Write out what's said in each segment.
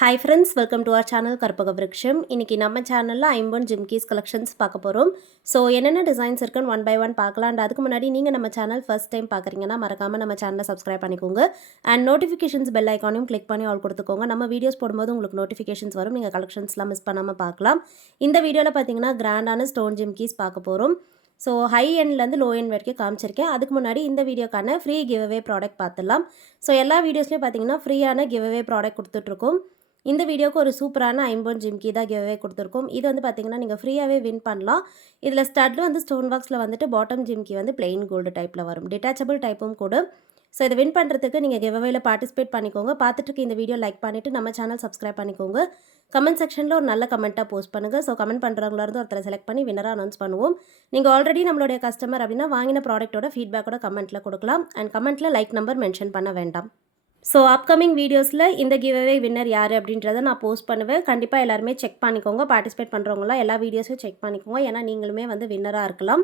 Hi friends, welcome to our channel கற்பக விருக்ஷம். இன்னைக்கு நம்ம சேனல்ல ஐம்பொன் ஜிம்கீஸ் கலெக்ஷன்ஸ் பார்க்க போறோம். ஸோ என்னென்ன டிசைன்ஸ் இருக்குன்னு ஒன் பை ஒன் பார்க்கலாம். அண்ட் அதுக்கு முன்னாடி நீங்கள் நம்ம சேனல் ஃபர்ஸ்ட் டைம் பார்க்குறீங்கன்னா மறக்காமல் நம்ம சேனலை சப்ஸ்கிரைப் பண்ணிக்கோங்க. அண்ட் நோட்டிஃபிகேஷன்ஸ் பெல் ஐக்கானையும் கிளிக் பண்ணி ஆல் கொடுத்துக்கோங்க. நம்ம வீடியோஸ் போடும்போது உங்களுக்கு நோட்டிஃபிகேஷன்ஸ் வரும். நீங்கள் கலெக்ஷன்ஸ்லாம் மிஸ் பண்ணாமல் பார்க்கலாம். இந்த வீடியோவில் பார்த்தீங்கன்னா கிராண்டான ஸ்டோன் ஜிம்கீஸ் பார்க்க போகிறோம். ஸோ ஹை எண்ட்லேருந்து லோ எண்ட் வரைக்கும் காமிச்சிருக்கேன். அதுக்கு முன்னாடி இந்த வீடியோக்கான ஃப்ரீ கிவ்அவே ப்ராடக்ட் பார்த்துடலாம். ஸோ எல்லா வீடியோஸ்லேயும் பார்த்தீங்கன்னா ஃப்ரீயான கிவ்அவே ப்ராடக்ட் கொடுத்துட்ருக்கோம். இந்த வீடியோக்கு ஒரு சூப்பரான ஐம்பொன் ஜிம்கி தான் கிவ்அவே கொடுத்துருக்கோம். இது வந்து பார்த்தீங்கன்னா நீங்கள் ஃப்ரீயாகவே வின் பண்ணலாம். இதில் ஸ்டட் வந்து ஸ்டோன் பாக்ஸில் வந்துட்டு பாட்டம் ஜிம்கி வந்து பிளெயின் கோல்டு டைப்பில் வரும், டிட்டாச்சபிள் டைப்பும் கூட. ஸோ இதை வின் பண்ணுறதுக்கு நீங்கள் கிவ்அவேல பார்ட்டிசிபேட் பண்ணிக்கோங்க. பார்த்துட்டு இந்த வீடியோ லைக் பண்ணிவிட்டு நம்ம சேனல் சப்ஸ்கிரைப் பண்ணிக்கோங்க. கமெண்ட் செக்ஷனில் ஒரு நல்ல கமெண்ட்டாக போஸ்ட் பண்ணுங்கள். ஸோ கமெண்ட் பண்ணுறவங்களா இருந்து ஒருத்தரை செலக்ட் பண்ணி வின்னராக அனௌன்ஸ் பண்ணுவோம். நீங்கள் ஆல்ரெடி நம்மளுடைய கஸ்டமர் அப்படின்னா வாங்கின ப்ராடக்ட்டோட ஃபீட்பேக்கோட கமெண்ட்டில் கொடுக்கலாம். அண்ட் கமெண்ட்டில் லைக் நம்பர் மென்ஷன் பண்ண வேண்டாம். ஸோ அப்கமிங் வீடியோஸில் இந்த கிவ்அவே வின்னர் யார் அப்படின்றத நான் போஸ்ட் பண்ணுவேன். கண்டிப்பாக எல்லாருமே செக் பண்ணிக்கோங்க. பார்ட்டிசிபேட் பண்ணுறவங்களாம் எல்லா வீடியோஸும் செக் பண்ணிக்கோங்க. ஏன்னா நீங்களுமே வந்து வின்னராக இருக்கலாம்.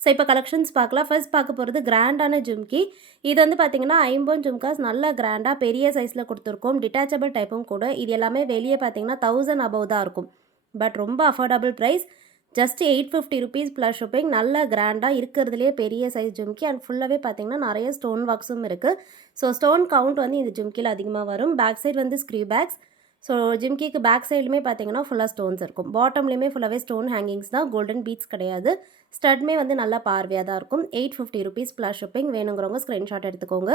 ஸோ இப்போ கலெக்ஷன்ஸ் பார்க்கலாம். ஃபர்ஸ்ட் பார்க்க போகிறது கிராண்டான ஜிம்கி. இது வந்து பார்த்திங்கன்னா ஐம்பொன் ஜும்காஸ் நல்ல கிராண்டாக பெரிய சைஸில் கொடுத்துருக்கோம். டிட்டாச்சபிள் டைப்பும் கூட. இது எல்லாமே வெளியே பார்த்திங்கன்னா 1000 above தான் இருக்கும். பட் ரொம்ப affordable price. Just 850 rupees plus shipping. நல்ல கிராண்டாக இருக்கிறதுலே பெரிய சைஸ் ஜிம்கி. அண்ட் ஃபுல்லாகவே பார்த்திங்கன்னா நிறைய ஸ்டோன் ஒர்க்ஸும் இருக்குது. ஸோ ஸ்டோன் கவுண்ட் வந்து இந்த ஜிம்கியில் அதிகமாக வரும். பேக் சைடு வந்து ஸ்க்ரீ பேக்ஸ். ஸோ ஜிம்கிக்கு பேக் சைடுமே பார்த்தீங்கன்னா ஃபுல்லாக ஸ்டோன்ஸ் இருக்கும். பாட்டம்லேயுமே ஃபுல்லாகவே ஸ்டோன் ஹேங்கிங்ஸ் தான், கோல்டன் பீட்ஸ் கிடையாது. ஸ்டட்மே வந்து நல்லா பார்வையாக தான் இருக்கும். 850 rupees ப்ளஸ் ஷிப்பிங். வேணுங்கிறவங்க ஸ்க்ரீன்ஷாட் எடுத்துக்கோங்க.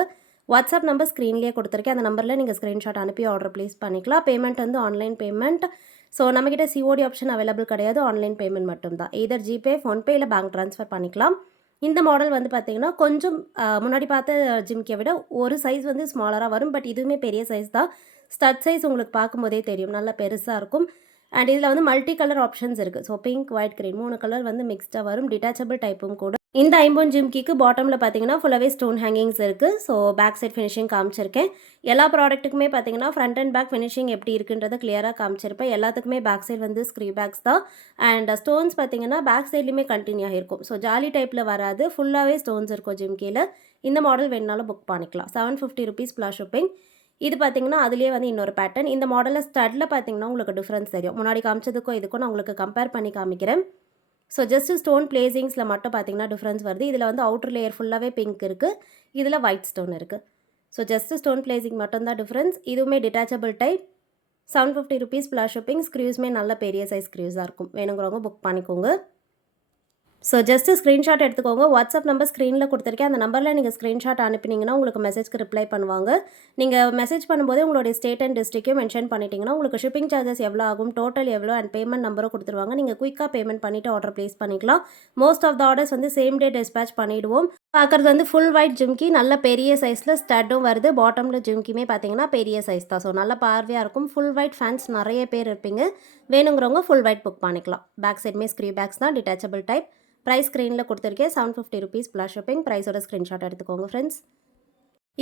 வாட்ஸ்அப் நம்பர் ஸ்க்ரீன்லேயே கொடுத்துருக்கேன். அந்த நம்பரில் நீங்கள் ஸ்க்ரீன்ஷாட் அனுப்பி ஆர்டர் ப்ளேஸ் பண்ணிக்கலாம். பேமெண்ட் வந்து ஆன்லைன் பேமெண்ட். ஸோ நம்மக்கிட்ட சிஓடி ஆப்ஷன் அவைலபிள் கிடையாது, ஆன்லைன் பேமெண்ட் மட்டும்தான். எதர் ஜிபே, ஃபோன்பே இல்லை பேங்க் ட்ரான்ஸ்ஃபர் பண்ணிக்கலாம். இந்த மாடல் வந்து பார்த்திங்கன்னா கொஞ்சம் முன்னாடி பார்த்த ஜிம்கியை விட ஒரு சைஸ் வந்து ஸ்மாலராக வரும். பட் இதுவுமே பெரிய சைஸ் தான். ஸ்டட் சைஸ் உங்களுக்கு பார்க்கும்போதே தெரியும், நல்லா பெருசாக இருக்கும். அண்ட் இதில் வந்து மல்டி கலர் ஆப்ஷன்ஸ் இருக்குது. So pink, white, green 3 colour வந்து மிக்ஸ்டாக வரும். டிட்டாச்சபிள் டைப்பும் கூட. இந்த ஐம்பொன் ஜிம்கிக்கு பாட்டமில் பார்த்தீங்கன்னா ஃபுல்லாகவே ஸ்டோன் ஹேங்கிங்ஸ் இருக்குது. ஸோ பேக் சைட் ஃபினிஷிங் காமிச்சிருக்கேன். எல்லா ப்ராடக்ட்டுக்குமே பார்த்தீங்கன்னா ஃப்ரண்ட் அண்ட் பேக் ஃபினிஷிங் எப்படி இருக்குன்றதை கிளியராக காமிச்சிருப்பேன். எல்லாத்துக்குமே பேக் சைட் வந்து ஸ்க்ரீ பேக்ஸ் தான். அண்ட் ஸ்டோன்ஸ் பார்த்தீங்கன்னா பேக் சைட்லேயுமே கண்டினியூ ஆகிருக்கும். ஸோ ஜாலி டைப்பில் வராது, ஃபுல்லாகவே ஸ்டோன்ஸ் இருக்கும் ஜிம்கியில். இந்த மாடல் வேணுனாலும் புக் பண்ணிக்கலாம். 750 rupees ப்ளஸ் ஷிப்பிங். இது பார்த்தீங்கன்னா அதுலேயே வந்து இன்னொரு பேட்டர்ன். இந்த மாடலில் ஸ்டட்டில் பார்த்தீங்கன்னா உங்களுக்கு டிஃப்ரென்ஸ் தெரியும். முன்னாடி காமிச்சதுக்கும் இதுக்கும் நான் உங்களுக்கு கம்பேர் பண்ணி காமிக்கிறேன். ஸோ ஜஸ்ட் ஸ்டோன் பிளேசிங்ஸில் மட்டும் பார்த்தீங்கன்னா டிஃப்ரென்ஸ் வருது. இதில் வந்து அவுட்டர் லேயர் ஃபுல்லாகவே பிங்க் இருக்குது, இதில் ஒயிட் ஸ்டோன் இருக்குது. ஸோ ஜஸ்ட் ஸ்டோன் பிளேசிங் மட்டும்தான் டிஃப்ரென்ஸ். இதுவுமே detachable type. 750 rupees plus shipping. ஸ்க்ரீவ்ஸுமே நல்ல பெரிய சைஸ் ஸ்க்ரீவ்ஸாக இருக்கும். வேணுங்கிறவங்க புக் பண்ணிக்கோங்க. ஸோ ஜஸ்ட்டு ஸ்க்ரீன்ஷாட் எடுத்துக்கோங்க. வாட்ஸ்அப் நம்பர் ஸ்க்ரீனில் கொடுத்துருக்கேன். அந்த நம்பரில் நீங்கள் ஸ்க்ரீன்ஷாட் அனுப்பினீங்கன்னா உங்களுக்கு மெசேஜ்க்கு ரிப்ளை பண்ணுவாங்க. நீங்கள் மெசேஜ் பண்ணும்போதே உங்களுடைய ஸ்டேட் அண்ட் டிஸ்ட்ரிக்டையும் மென்ஷன் பண்ணிட்டீங்கன்னா உங்களுக்கு ஷிப்பிங் சார்ஜஸ் எவ்வளோ ஆகும், டோட்டல் எவ்வளோ அண்ட் பேமெண்ட் நம்பரும் கொடுத்துருவாங்க. நீங்கள் குயிக்காக பேமெண்ட் பண்ணிவிட்டு ஆர்டர் ப்ளேஸ் பண்ணிக்கலாம். மோஸ்ட் ஆஃப் த ஆர்டர்ஸ் வந்து சேம் டே டிஸ்பேச் பண்ணிவிடுவோம். பார்க்குறது வந்து ஃபுல் ஒயிட் ஜிம்கி, நல்ல பெரிய சைஸில் ஸ்டட்டும் வருது. பாட்டமில் ஜிம்கியுமே பார்த்தீங்கன்னா பெரிய சைஸ் தான். ஸோ நல்ல பார்வையாக இருக்கும். ஃபுல் ஒயிட் ஃபேன்ஸ் நிறைய பேர் இருப்பீங்க. வேணுங்கிறவங்க ஃபுல் ஒயிட் புக் பண்ணிக்கலாம். பேக் சைடுமே ஸ்க்ரீ பேக்ஸ் தான், டிட்டாச்சபிள் டைப். ப்ரைஸ் ஸ்க்ரீனில் கொடுத்துருக்கேன். 750 rupees ப்ளஸ் ஷிப்பிங். ப்ரைஸோட ஸ்க்ரீன்ஷாட் எடுத்துக்கோங்க ஃப்ரெண்ட்ஸ்.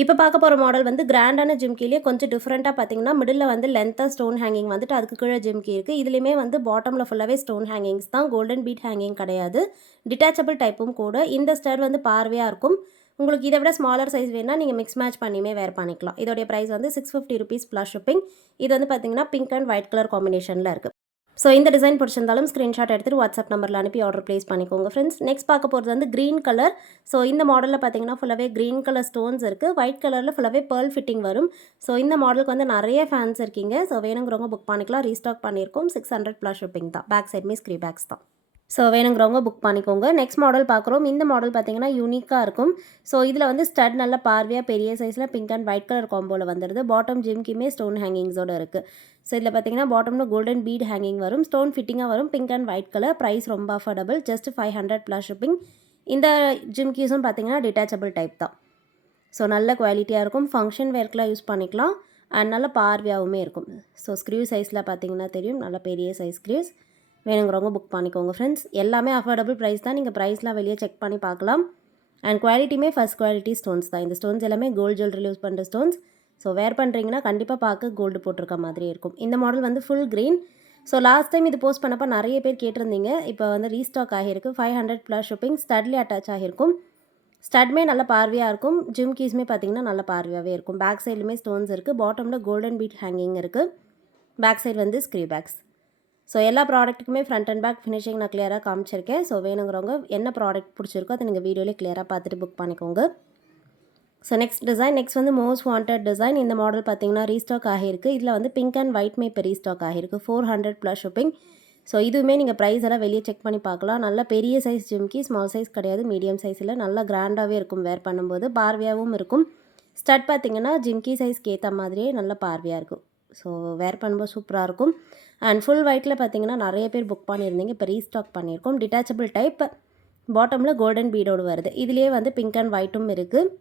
இப்போ பார்க்க போகிற மாடல் வந்து கிராண்டான ஜிம்கிலேயே கொஞ்சம் டிஃப்ரெண்ட்டாக பார்த்தீங்கன்னா மிடில் வந்து லென்த்தாக ஸ்டோன் ஹேங்கிங் வந்துட்டு அதுக்கு கீழே ஜிம்கி இருக்குது. இதுலேயுமே வந்து பாட்டமில் ஃபுல்லாகவே ஸ்டோன் ஹேங்கிங்ஸ் தான், கோல்டன் பீட் ஹேங்கிங் கிடையாது. டிட்டாச்சபிள் டைப்பும் கூட. இந்த ஸ்டட் வந்து பார்வையாக இருக்கும். உங்களுக்கு இதை விட ஸ்மாலர் சைஸ் வேணால் நீங்கள் மிக்ஸ் மேட்ச் பண்ணியுமே வேர் பண்ணிக்கலாம். இதோடைய ப்ரைஸ் வந்து 650 rupees ப்ளஸ் ஷிப்பிங். இது வந்து பார்த்தீங்கன்னா பிங்க் அண்ட் ஒயிட் கலர் காம்பினேஷனில் இருக்குது. ஸோ இந்த டிசைன் பிடிச்சிருந்தாலும் ஸ்க்ரீன்ஷாட் எடுத்துகிட்டு வாட்ஸ்அப் நம்பரில் அனுப்பி ஆர்டர் ப்ளேஸ் பண்ணிக்கோங்க ஃப்ரெண்ட்ஸ். நெக்ஸ்ட் பார்க்க போகிறது வந்து க்ரீன் கலர். ஸோ இந்த மாடலில் பார்த்தீங்கன்னா ஃபுல்லாகவே க்ரீன் கலர் ஸ்டோன்ஸ் இருக்குது. ஒயிட் கலரில் ஃபுல்லாகவே பேர்ல் ஃபிட்டிங் வரும். ஸோ இந்த மாடலுக்கு வந்து நிறைய ஃபேன்ஸ் இருக்கீங்க. ஸோ வேணுங்கிறவங்க புக் பண்ணிக்கலாம். ரீஸ்டாக் பண்ணியிருக்கோம். 600 ப்ளஸ் ஷிப்பிங் தான். பேக் சைடுமே ஸ்க்ரீ பேக்ஸ் தான். ஸோ வேணுங்கிறவங்க புக் பண்ணிக்கோங்க. நெக்ஸ்ட் மாடல் பார்க்குறோம். இந்த மாடல் பார்த்தீங்கன்னா யூனிக்காக இருக்கும். ஸோ இதில் வந்து ஸ்டட் நல்ல பார்வையாக பெரிய சைஸில் பிங்க் அண்ட் ஒயிட் கலர் காம்போவில் வந்துடுது. பாட்டம் ஜிம்கியுமே ஸ்டோன் ஹேங்கிங்ஸோடு இருக்குது. ஸோ இதில் பார்த்தீங்கன்னா பாட்டமில் கோல்டன் பீட் ஹேங்கிங் வரும். ஸ்டோன் ஃபிட்டிங்காக வரும். Pink and white colour. Price ரொம்ப அஃபோர்டபுள். Just 500 plus shipping. இந்த ஜிம்கீஸும் பார்த்தீங்கன்னா டிட்டாச்சபிள் டைப் தான். ஸோ நல்ல குவாலிட்டியாக இருக்கும். ஃபங்க்ஷன் வேர்க்கெலாம் யூஸ் பண்ணிக்கலாம். அண்ட் நல்ல பார்வையாகவுமே இருக்கும். ஸோ ஸ்க்ரீவ் சைஸில் பார்த்தீங்கன்னா தெரியும், நல்ல பெரிய சைஸ் ஸ்க்ரீவ்ஸ். வேணுங்கிறவங்க புக் பண்ணிக்கோங்க ஃப்ரெண்ட்ஸ். எல்லாமே அஃபோர்டபுள் ப்ரைஸ் தான். நீங்கள் ப்ரைஸ்லாம் வெளியே செக் பண்ணி பார்க்கலாம். அண்ட் குவாலிட்டியுமே ஃபஸ்ட் குவாலிட்டி ஸ்டோன்ஸ் தான். இந்த ஸ்டோன்ஸ் எல்லாமே கோல்டு ஜுவல்லரியில் யூஸ் பண்ணுற ஸ்டோன்ஸ். ஸோ வேர் பண்ணுறீங்கன்னா கண்டிப்பாக பார்க்க கோல்டு போட்டிருக்க மாதிரி இருக்கும். இந்த மாடல் வந்து full green. So last time இது போஸ்ட் பண்ணப்போ நிறைய பேர் கேட்டிருந்தீங்க. இப்போ வந்து ரீஸ்டாக் ஆகியிருக்கு. 500 ப்ளஸ் ஷிப்பிங். ஸ்டட்லேயே அட்டாச் ஆகியிருக்கும். ஸ்டட்மே நல்ல பார்வையாக இருக்கும். ஜிம்கீஸுமே பார்த்தீங்கன்னா நல்ல பார்வையாகவே இருக்கும். பேக் சைட்லுமே ஸ்டோன்ஸ் இருக்குது. பாட்டமில் கோல்டன் பீட் ஹேங்கிங் இருக்குது. பேக் சைடு வந்து ஸ்க்ரீ பேக்ஸ். ஸோ எல்லா ப்ராடக்ட்டுக்குமே ஃப்ரண்ட் அண்ட் பேக் ஃபினிஷிங் நான் கிளியராக காமிச்சிருக்கேன். ஸோ வேணுங்கிறவங்க என்ன ப்ராடக்ட் பிடிச்சிருக்கோ அதை நீங்கள் வீடியோவிலே கிளியராக பார்த்துட்டு புக் பண்ணிக்கோங்க. ஸோ நெக்ஸ்ட் வந்து மோஸ்ட் வாண்டட் டிசைன். இந்த மாடல் பார்த்தீங்கன்னா ரீஸ்டாக் ஆகியிருக்கு. இதில் வந்து பிங்க் அண்ட் ஒயிட்மே இப்போ ரீஸ்டாக் ஆகியிருக்கு. 400 ப்ளஸ் ஷிப்பிங். ஸோ இதுவுமே நீங்கள் ப்ரைஸ் எல்லாம் வெளியே செக் பண்ணி பார்க்கலாம். நல்ல பெரிய சைஸ் ஜிம்கி, ஸ்மால் சைஸ் கிடையாது, மீடியம் சைஸில் நல்லா கிராண்டாகவே இருக்கும். வேர் பண்ணும்போது பார்வையாகவும் இருக்கும். ஸ்டட் பார்த்தீங்கன்னா ஜிம்கி சைஸ்க்கு ஏற்ற மாதிரியே நல்ல பார்வையாக இருக்கும். ஸோ வேர் பண்ணும்போது சூப்பராக இருக்கும். அண்ட் ஃபுல் ஒயிட்டில் பார்த்தீங்கன்னா நிறைய பேர் புக் பண்ணியிருந்தீங்க, இப்போ ரீஸ்டாக் பண்ணியிருக்கோம். டிட்டாச்சபிள் டைப், பாட்டமில் கோல்டன் பீடோடு வருது. இதுலேயே வந்து பிங்க் அண்ட் ஒயிட்டும் இருக்குது.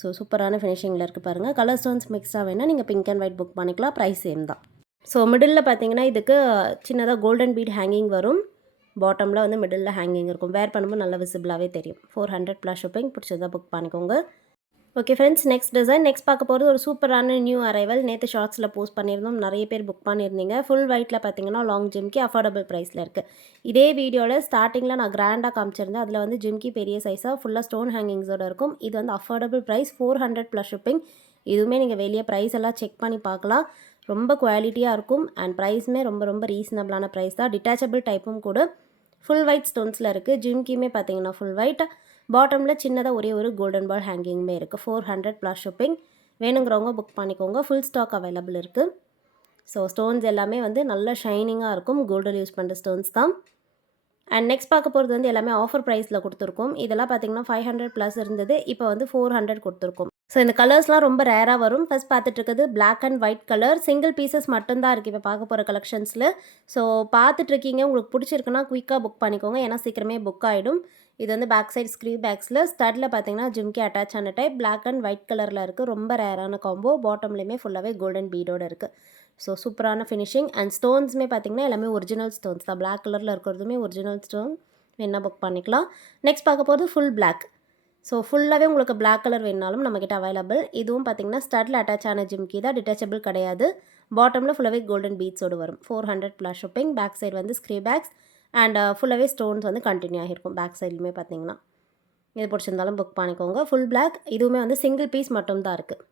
ஸோ சூப்பரான ஃபினிஷிங்கில் இருக்குது பாருங்கள். கலர் ஸ்டோன்ஸ் மிக்ஸாக வேணால் நீங்கள் பிங்க் அண்ட் ஒயிட் புக் பண்ணிக்கலாம். ப்ரைஸ் சேம் தான். ஸோ மிடில் பார்த்தீங்கன்னா இதுக்கு சின்னதாக கோல்டன் பீட் ஹேங்கிங் வரும். பாட்டமில் வந்து மிடில் ஹேங்கிங் இருக்கும். வேர் பண்ணும்போது நல்லா விசிபிளாகவே தெரியும். 400 ப்ளஸ் ஷிப்பிங். பிடிச்சதாக புக் பண்ணிக்கோங்க. Okay friends, next design. Next பார்க்க போகிறது ஒரு சூப்பரான நியூ அரைவல். நேற்று ஷார்ட்ஸில் போஸ்ட் பண்ணியிருந்தோம், நிறைய பேர் புக் பண்ணியிருந்தீங்க. ஃபுல் ஒயிட்டில் பார்த்தீங்கன்னா லாங் ஜிம்கி அஃபோர்டபுள் ப்ரைஸில் இருக்குது. இதே வீடியோவில் ஸ்டார்டிங்கில் நான் கிராண்டாக காமிச்சிருந்தேன். அதில் வந்து ஜிம்கி பெரிய சைஸாக ஃபுல்லாக ஸ்டோன் ஹேங்கிங்ஸோடு இருக்கும். இது வந்து அஃபோர்டபுள் ப்ரைஸ் 400 ப்ளஸ் ஷிப்பிங். இதுவுமே நீங்கள் வெளியே ப்ரைஸ் எல்லாம் செக் பண்ணி பார்க்கலாம். ரொம்ப குவாலிட்டியாக இருக்கும். அண்ட் ப்ரைஸுமே ரொம்ப ரொம்ப ரீசனபிளான ப்ரைஸ் தான். டிட்டாச்சபிள் டைப்பும் கூட ஃபுல் ஒயிட் ஸ்டோன்ஸில் இருக்குது. ஜிம்கியுமே பார்த்தீங்கன்னா ஃபுல் ஒயிட். பாட்டமில் சின்னதாக ஒரே ஒரு கோல்டன் பால் ஹேங்கிங்குமே இருக்குது. 400 ப்ளஸ் ஷிப்பிங். வேணுங்கிறவங்க புக் பண்ணிக்கோங்க. ஃபுல் ஸ்டாக் அவைலபிள் இருக்குது. ஸோ ஸ்டோன்ஸ் எல்லாமே வந்து நல்ல ஷைனிங்காக இருக்கும். கோல்டில் யூஸ் பண்ணுற ஸ்டோன்ஸ் தான். அண்ட் நெக்ஸ்ட் பார்க்க போகிறது வந்து எல்லாமே ஆஃபர் ப்ரைஸில் கொடுத்துருக்கோம். இதெல்லாம் பார்த்தீங்கன்னா 500 ப்ளஸ் இருந்தது, இப்போ வந்து 400 கொடுத்துருக்கோம். ஸோ இந்த கலர்ஸ்லாம் ரொம்ப ரேராக வரும். ஃபஸ்ட் பார்த்துட்டு இருக்குது black and white colour. Single pieces மட்டும்தான் இருக்குது இப்போ பார்க்க போகிற கலெக்ஷன்ஸில். ஸோ பார்த்துட்ருக்கீங்க, உங்களுக்கு பிடிச்சிருக்குன்னா குயிக்காக புக் பண்ணிக்கோங்க, ஏன்னா சீக்கிரமே புக் ஆகிடும். இது வந்து பேக் சைட் ஸ்க்ரீவ் பேக்ஸில் ஸ்டட்டில் பார்த்தீங்கன்னா ஜிம்கி அட்டாச் ஆன டைப். பிளாக் அண்ட் ஒயிட் கலரில் இருக்குது. ரொம்ப ரேரான காம்போ. பாட்டம்லேயுமே ஃபுல்லாகவே கோல்டன் பீடோடு இருக்குது. ஸோ சூப்பரான ஃபினிஷிங். அண்ட் ஸ்டோன்ஸுமே பார்த்தீங்கன்னா எல்லாமே ஒரிஜினல் ஸ்டோன்ஸ் தான். பிளாக் கலரில் இருக்கிறதுமே ஒரிஜினல் ஸ்டோன். வேணா புக் பண்ணிக்கலாம். நெக்ஸ்ட் பார்க்க போகிறது ஃபுல் பிளாக். ஸோ ஃபுல்லாகவே உங்களுக்கு பிளாக் கலர் வேணாலும் நம்மக்கிட்ட அவைலபிள். இதுவும் பார்த்தீங்கன்னா ஸ்டட்டில் அட்டாச் ஆன ஜிம்கி தான், டிட்டாச்சபிள் கிடையாது. பாட்டமில் ஃபுல்லாகவே கோல்டன் பீட்ஸோடு வரும். 400 ப்ளஸ் ஷிப்பிங். பேக் சைடு வந்து ஸ்க்ரீ பேக்ஸ் அண்ட் ஃபுல்லாகவே ஸ்டோன்ஸ் வந்து கண்டினியூ ஆகிருக்கும். பேக் சைட்லுமே பார்த்தீங்கன்னா இது பிடிச்சிருந்தாலும் புக் பண்ணிக்கோங்க. Full black. இதுவுமே வந்து சிங்கிள் பீஸ் மட்டும் தான் இருக்குது.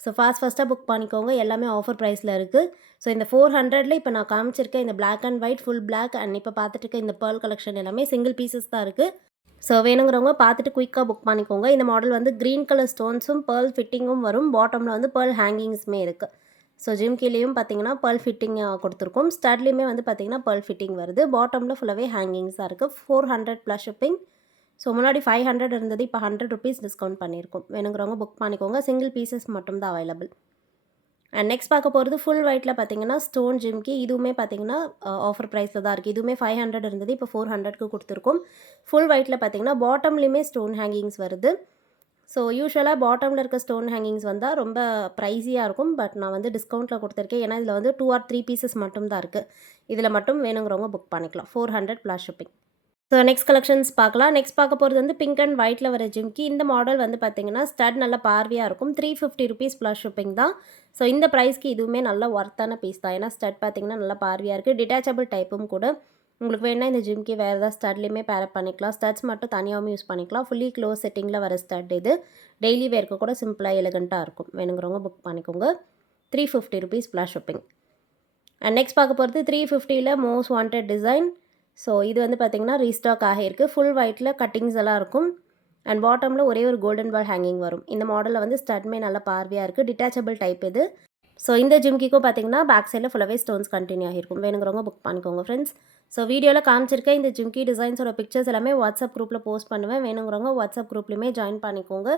ஸோ ஃபாஸ்ட்டாக புக் பண்ணிக்கோங்க. எல்லாமே ஆஃபர் ப்ரைஸில் இருக்குது. ஸோ இந்த 400ல் இப்போ நான் காமிச்சிருக்கேன் இந்த black and white full black and இப்போ பார்த்துட்டு இருக்க இந்த பேர்ல் கலெக்ஷன் எல்லாமே சிங்கிள் பீசஸ் தான் இருக்குது. ஸோ வேணுங்கிறவங்க பார்த்துட்டு குயிக்காக புக் பண்ணிக்கோங்க. இந்த மாடல் வந்து க்ரீன் கலர் ஸ்டோன்ஸும் பேர்ல் ஃபிட்டிங்கும் வரும். பாட்டமில் வந்து பேர்ல் ஹேங்கிங்ஸுமே இருக்குது. ஸோ ஜிம்கிலையும் பார்த்தீங்கன்னா பேர்ல் ஃபிட்டிங் கொடுத்துருக்கோம். ஸ்டட்லேயுமே வந்து பார்த்தீங்கன்னா பேர்ல் ஃபிட்டிங் வருது. பாட்டமில் ஃபுல்லாகவே ஹேங்கிங்ஸாக இருக்குது. 400 ப்ளஸ் ஷிப்பிங். ஸோ முன்னாடி 500 இருந்தது, இப்போ 100 ருபீஸ் டிஸ்கவுண்ட் பண்ணியிருக்கோம். வேணுங்கிறவங்க புக் பண்ணிக்கோங்க. சிங்கிள் பீசஸ் மட்டும் தான் அவைலபிள். அண்ட் நெக்ஸ்ட் பார்க்க போகிறது ஃபுல் ஒயிட்டில் பார்த்தீங்கன்னா ஸ்டோன் ஜிம்கி. இதுவுமே பார்த்தீங்கன்னா ஆஃபர் ப்ரைஸில் தான் இருக்குது. இதுவுமே 500 இருந்தது, இப்போ 400க்கு கொடுத்துருக்கோம். ஃபுல் ஒயிட்டில் பார்த்தீங்கன்னா பாட்டம்லேயுமே ஸ்டோன் ஹேங்கிங்ஸ் வருது. ஸோ யூஸ்வலாக பாட்டமில் இருக்க ஸ்டோன் ஹேங்கிங்ஸ் வந்தால் ரொம்ப ப்ரைஸியாக இருக்கும். பட் நான் வந்து டிஸ்கவுண்ட்டில் கொடுத்துருக்கேன், ஏன்னா இதில் வந்து 2 or 3 பீசஸ் மட்டும் தான் இருக்குது. இதில் மட்டும் வேணுங்கிறவங்க புக் பண்ணிக்கலாம். 400 plus shipping. So next collections பார்க்கலாம். நெக்ஸ்ட் பார்க்க போகிறது வந்து பிங்க் அண்ட் ஒயிட்டில் வர ஜிம்கி. இந்த மாடல் வந்து பார்த்தீங்கன்னா ஸ்டட் நல்ல பார்வையாக இருக்கும். 350 ருபீஸ் ப்ளஸ் ஷிப்பிங் தான். ஸோ இந்த ப்ரைஸ்க்கு இதுவுமே நல்ல ஒர்த்தான பீஸ் தான், ஏன்னா ஸ்டட் பார்த்தீங்கன்னா நல்லா பார்வையாக இருக்குது. டிட்டாச்சபிள் டைப்பும் கூட. உங்களுக்கு வேணால் இந்த ஜிம்கி வேறு ஏதாவது ஸ்டட்லேயுமே பேரப் பண்ணிக்கலாம். ஸ்டட்ஸ் மட்டும் தனியாகவும் யூஸ் பண்ணிக்கலாம். ஃபுல்லி க்ளோஸ் செட்டிங்கில் வர ஸ்டட் இது. டெய்லி வேர்க்கு கூட சிம்பிளாக எலகண்ட்டாக இருக்கும். வேணுங்கிறவங்க புக் பண்ணிக்கோங்க. 350 rupees plus shipping. And next பார்க்க போகிறது 350ல் மோஸ்ட் வாண்டட் டிசைன். ஸோ இது வந்து பார்த்திங்கன்னா ரீஸ்டாக் ஆகியிருக்கு. ஃபுல் ஒயிட்டில் கட்டிங்ஸ் எல்லாம் இருக்கும். அண்ட் பாட்டமில் ஒரே ஒரு கோல்டன் பால் ஹேங்கிங் வரும். இந்த மாடலில் வந்து ஸ்டட்மே நல்லா பார்வையாக இருக்குது. டிட்டாச்சபிள் டைப் இது. ஸோ இந்த ஜிம்கிக்கும் பார்த்தீங்கன்னா பேக் சைடில் ஃபுல்லாகவே ஸ்டோன்ஸ் கண்டினியூ ஆகிருக்கும். வேணுங்கிறவங்க புக் பண்ணிக்கோங்க ஃப்ரெண்ட்ஸ். ஸோ வீடியோவில் காமிச்சிருக்க இந்த ஜிம்கி டிசைன்ஸோட பிக்சர்ஸ் எல்லாமே வாட்ஸ்அப் குரூப்பில் போஸ்ட் பண்ணுவேன். வேணுங்கிறவங்க வாட்ஸ்அப் குரூப்லையுமே ஜாயின் பண்ணிக்கோங்க.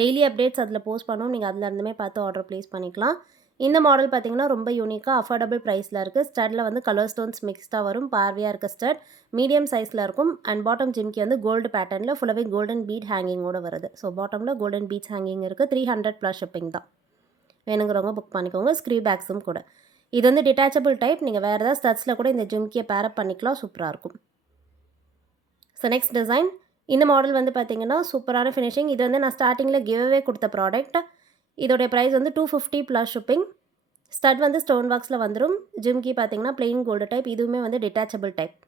டெய்லி அப்டேட்ஸ் அதில் போஸ்ட் பண்ணுவோம். நீங்கள் அதில் இருந்துமே பார்த்து ஆர்டர் ப்ளேஸ் பண்ணிக்கலாம். இந்த மாடல் பார்த்தீங்கன்னா ரொம்ப யூனிக்காக அஃபோர்டபுள் ப்ரைஸில் இருக்குது. ஸ்டட்டில் வந்து கலர் ஸ்டோன்ஸ் மிக்ஸ்டாக வரும். பார்வையாக இருக்க ஸ்டட் மீடியம் சைஸில் இருக்கும். அண்ட் பாட்டம் ஜிம்கி வந்து கோல்டு பேட்டர்னில் ஃபுல்லாகவே கோல்டன் பீட் ஹேங்கிங்கோடு வருது. ஸோ பாட்டமில் கோல்டன் பீட்ஸ் ஹேங்கிங் இருக்குது. 300 ப்ளஸ் ஷிப்பிங் தான். வேணுங்கிறவங்க புக் பண்ணிக்கோங்க. ஸ்க்ரீ பேக்ஸும் கூட. இது வந்து டிட்டாச்சபிள் டைப். நீங்கள் வேறு ஏதாவது ஸ்டட்ஸில் கூட இந்த ஜிம்கியை பேரப் பண்ணிக்கலாம். சூப்பராக இருக்கும். So next design. இந்த மாடல் வந்து பார்த்தீங்கன்னா சூப்பரான ஃபினிஷிங். இது வந்து நான் ஸ்டார்டிங்கில் கிவ்அவே கொடுத்த ப்ராடக்ட். இதோடைய ப்ரைஸ் வந்து 250 ப்ளஸ் ஷிப்பிங். ஸ்டட் வந்து ஸ்டோன் பாக்ஸில் வந்துடும். ஜிம்கி பார்த்தீங்கன்னா பிளெயின் கோல்டு டைப். இதுவுமே வந்து detachable type.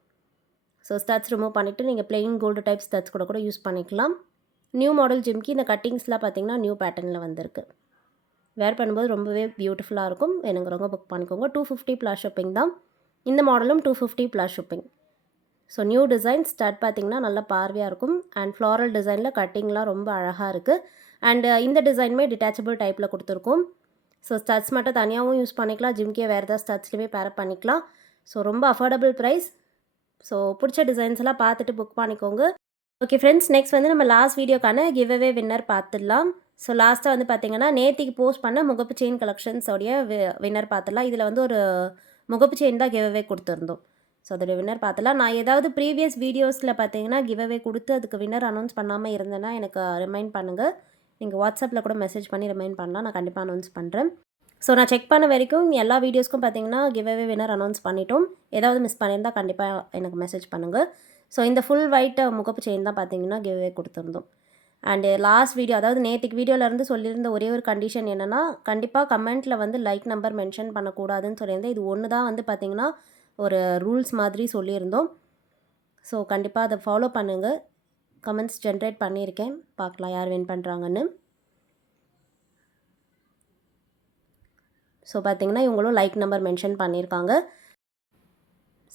So studs remove பண்ணிவிட்டு நீங்கள் பிளெயின் கோல்டு டைப் ஸ்டட்ஸ் கூட யூஸ் பண்ணிக்கலாம். New model jhumki. இந்த கட்டிங்ஸ்லாம் பார்த்தீங்கன்னா நியூ பேட்டர்னில் வந்திருக்கு. வேர் பண்ணும்போது ரொம்பவே பியூட்டிஃபுல்லாக இருக்கும். வேணுங்கிறவங்க புக் பண்ணிக்கோங்க. 250 ப்ளஸ் ஷிப்பிங் தான். இந்த மாடலும் 250 plus shipping. So new design stud பார்த்திங்கன்னா நல்லா பார்வையாக இருக்கும். அண்ட் ஃப்ளாரல் டிசைனில் கட்டிங்லாம் ரொம்ப அழகாக இருக்குது. அண்டு இந்த டிசைனுமே டிட்டாச்சபிள் டைப்பில் கொடுத்துருக்கோம். ஸோ ஸ்டட்ஸ் மட்டும் தனியாகவும் யூஸ் பண்ணிக்கலாம். ஜிம்கே வேறு ஏதாவது ஸ்டட்ஸ்லையுமே பேரப் பண்ணிக்கலாம். ஸோ ரொம்ப அஃபோர்டபுள் ப்ரைஸ். ஸோ பிடிச்ச டிசைன்ஸ் எல்லாம் பார்த்துட்டு புக் பண்ணிக்கோங்க. ஓகே ஃப்ரெண்ட்ஸ், நெக்ஸ்ட் வந்து நம்ம லாஸ்ட் வீடியோக்கான கிவ் அவே வின்னர் பார்த்துடலாம். ஸோ லாஸ்ட்டாக வந்து பார்த்திங்கன்னா நேத்திக்கு போஸ்ட் பண்ண முகப்பு செயின் கலெக்ஷன்ஸோடைய வின்னர் பார்த்துடலாம். இதில் வந்து ஒரு முகப்பு செயின் தான் கிவ் அவே கொடுத்துருந்தோம். ஸோ அதோட வின்னர் பார்த்துலாம். நான் ஏதாவது ப்ரீவியஸ் வீடியோஸில் பார்த்தீங்கன்னா கிவ் அவே கொடுத்து அதுக்கு வின்னர் அனௌன்ஸ் பண்ணாமல் இருந்தேன்னா எனக்கு ரிமைண்ட் பண்ணுங்கள். நீங்கள் வாட்ஸ்அப்பில் கூட மெசேஜ் பண்ணி ரிமைண்ட் பண்ணலாம். நான் கண்டிப்பாக அனௌன்ஸ் பண்ணுறேன். ஸோ நான் செக் பண்ண வரைக்கும் எல்லா வீடியோஸ்க்கும் பார்த்தீங்கன்னா கிவ் அவே வின்னர் அனௌன்ஸ் பண்ணிட்டோம். ஏதாவது மிஸ் பண்ணியிருந்தால் கண்டிப்பாக எனக்கு மெசேஜ் பண்ணுங்கள். ஸோ இந்த ஃபுல் ஒயிட் முகப்பு செயின் தான் பார்த்தீங்கன்னா கிவ் அவே கொடுத்துருந்தோம். அண்டு லாஸ்ட் வீடியோ, அதாவது நேற்றுக்கு வீடியோவிலேருந்து சொல்லியிருந்த ஒரே ஒரு கண்டிஷன் என்னென்னா, கண்டிப்பாக கமெண்ட்டில் வந்து லைக் நம்பர் மென்ஷன் பண்ணக்கூடாதுன்னு சொல்லியிருந்தேன். இது ஒன்று தான் வந்து பார்த்திங்கன்னா ஒரு ரூல்ஸ் மாதிரி சொல்லியிருந்தோம். ஸோ கண்டிப்பாக அதை ஃபாலோ பண்ணுங்கள். கமெண்ட்ஸ் ஜென்ரேட் பண்ணியிருக்கேன். பார்க்கலாம் யார் வின் பண்ணுறாங்கன்னு. ஸோ பார்த்திங்கன்னா இவங்களும் லைக் நம்பர் மென்ஷன் பண்ணியிருக்காங்க.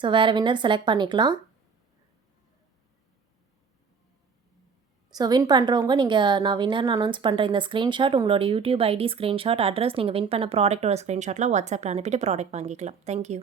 ஸோ வேறு வின்னர் செலக்ட் பண்ணிக்கலாம். ஸோ வின் பண்ணுறவங்க நான் வின்னர்னு அனௌன்ஸ் பண்ணுற இந்த ஸ்க்ரீன்ஷாட், உங்களோட யூடியூப் ஐடி ஸ்க்ரீன்ஷாட், அட்ரஸ், நீங்கள் வின் பண்ண ப்ராடக்ட்டோட ஸ்க்ரீன்ஷாட்டில் வாட்ஸ்அப்பில் அனுப்பிட்டு ப்ராடக்ட் வாங்கிக்கலாம். தேங்க்யூ.